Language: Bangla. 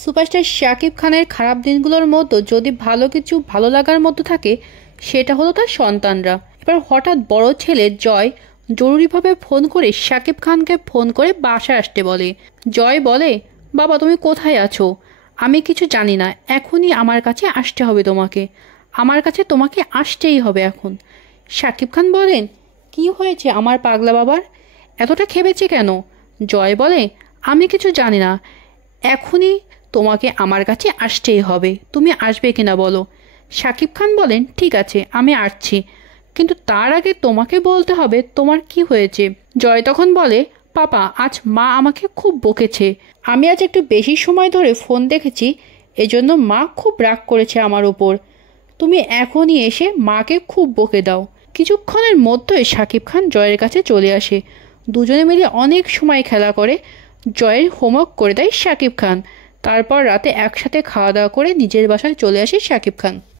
সুপারস্টার শাকিব খানের খারাপ দিনগুলোর মধ্যে যদি ভালো কিছু ভালো লাগার মতো থাকে, সেটা হলো তার সন্তানরা। এবার হঠাৎ বড় ছেলে জয় জরুরিভাবে ফোন করে শাকিব খানকে ফোন করে বাসায় আসতে বলে। জয় বলে, বাবা তুমি কোথায় আছো? আমি কিছু জানি না, এখনই আমার কাছে আসতে হবে তোমাকে, আমার কাছে তোমাকে আসতেই হবে এখন। শাকিব খান বলেন, কি হয়েছে আমার পাগলা বাবার, এতটা খেপেছে কেন? জয় বলে, আমি কিছু জানি না, এখনই তোমাকে আমার কাছে আসতেই হবে, তুমি আসবে কিনা বলো। শাকিব খান বলেন, ঠিক আছে আমি আসছি, কিন্তু তার আগে তোমাকে বলতে হবে তোমার কি হয়েছে। জয় তখন বলে, পাপা আজ মা আমাকে খুব বকেছে, আমি আজ একটু বেশি সময় ধরে ফোন দেখেছি, এজন্য মা খুব রাগ করেছে আমার ওপর, তুমি এখনই এসে মাকে খুব বকে দাও। কিছুক্ষণের মধ্যেই শাকিব খান জয়ের কাছে চলে আসে, দুজনে মিলে অনেক সময় খেলা করে। জয়ের হোমওয়ার্ক করে দেয় শাকিব খান, তারপর রাতে একসাথে খাওয়া দাওয়া করে নিজের বাসায় চলে আসে শাকিব খান।